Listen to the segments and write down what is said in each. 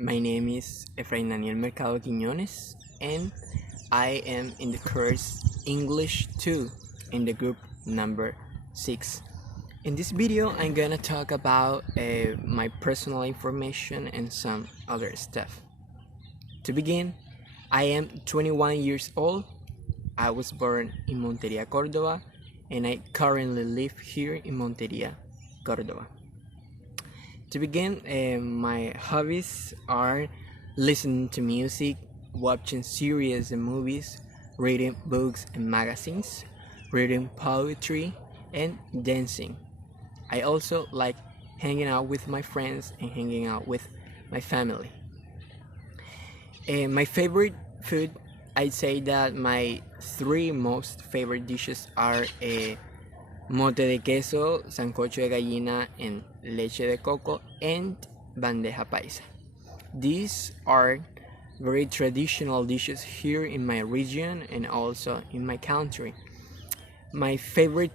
My name is Efraín Mercado Quiñónez, and I am in the course English 2 in the group number 6. In this video, I'm gonna talk about my personal information and some other stuff. To begin, I am 21 years old. I was born in Monteria, Córdoba, and I currently live here in Monteria, Córdoba. To begin, my hobbies are listening to music, watching series and movies, reading books and magazines, reading poetry, and dancing. I also like hanging out with my friends and hanging out with my family. My favorite food, I'd say that my three most favorite dishes are mote de queso, sancocho de gallina, and leche de coco, and bandeja paisa. These are very traditional dishes here in my region and also in my country. My favorite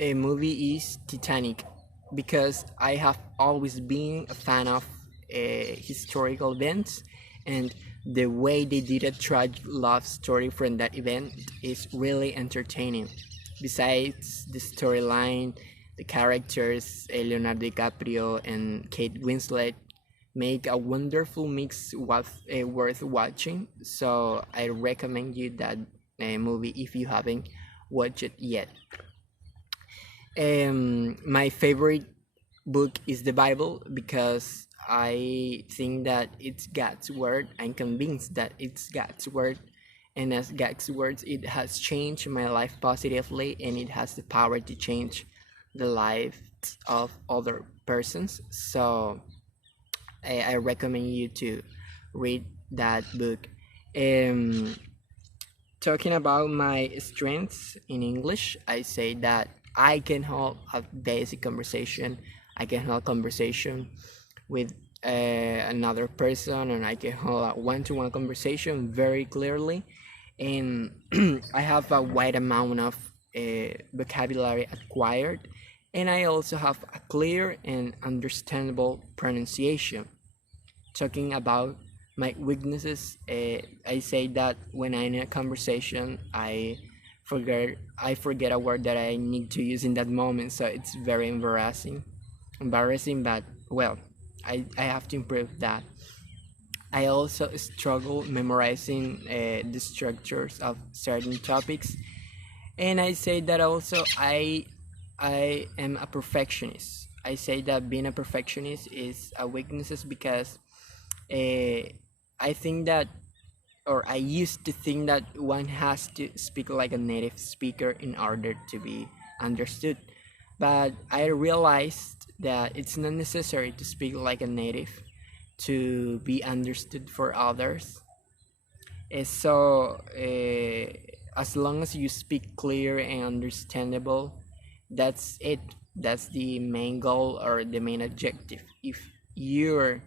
movie is Titanic because I have always been a fan of historical events, and the way they did a tragic love story from that event is really entertaining. Besides the storyline, the characters Leonardo DiCaprio and Kate Winslet make a wonderful mix worth watching. So I recommend you that movie if you haven't watched it yet. My favorite book is the Bible because I think that it's God's word. I'm convinced that it's God's word, and as God's words, it has changed my life positively, and it has the power to change the lives of other persons. So I recommend you to read that book. Talking about my strengths in English, I say that I can hold a basic conversation. I can hold conversation with another person, and I can hold a one-to-one conversation very clearly. And I have a wide amount of vocabulary acquired, and I also have a clear and understandable pronunciation. Talking about my weaknesses, I say that when I'm in a conversation, I forget a word that I need to use in that moment, so it's very embarrassing, but well, I have to improve that. I also struggle memorizing the structures of certain topics, and I say that also I am a perfectionist. I say that being a perfectionist is a weakness because I think that, or I used to think that one has to speak like a native speaker in order to be understood, but I realized that it's not necessary to speak like a native to be understood for others. So as long as you speak clear and understandable, that's it. That's the main goal or the main objective. If you're,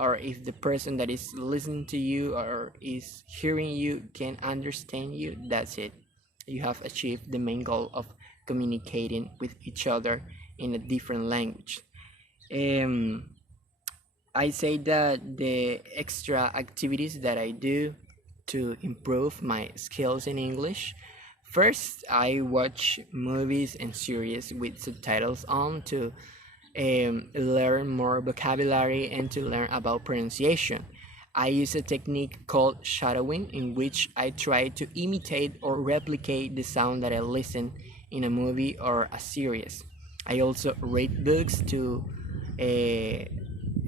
or if the person that is listening to you or is hearing you can understand you, that's it. You have achieved the main goal of communicating with each other in a different language. I say that the extra activities that I do to improve my skills in English. First, I watch movies and series with subtitles on to learn more vocabulary and to learn about pronunciation. I use a technique called shadowing, in which I try to imitate or replicate the sound that I listen in a movie or a series. I also read books to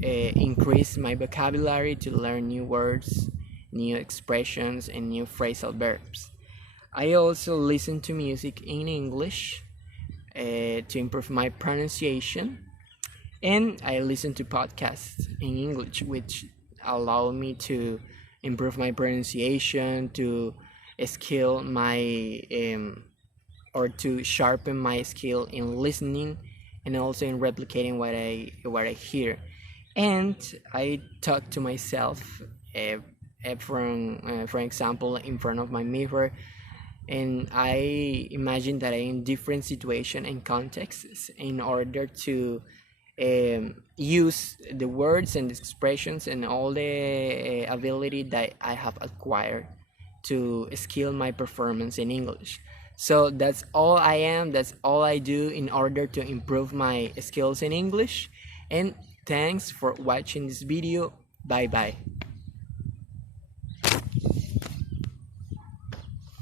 increase my vocabulary, to learn new words, new expressions, and new phrasal verbs. I also listen to music in English to improve my pronunciation, and I listen to podcasts in English, which allow me to improve my pronunciation, to skill my or to sharpen my skill in listening and also in replicating what I hear. And I talk to myself, for example, in front of my mirror, and I imagine that I'm in different situations and contexts in order to use the words and expressions and all the ability that I have acquired to skill my performance in English. So that's all I am, that's all I do in order to improve my skills in English. And thanks for watching this video. Bye bye.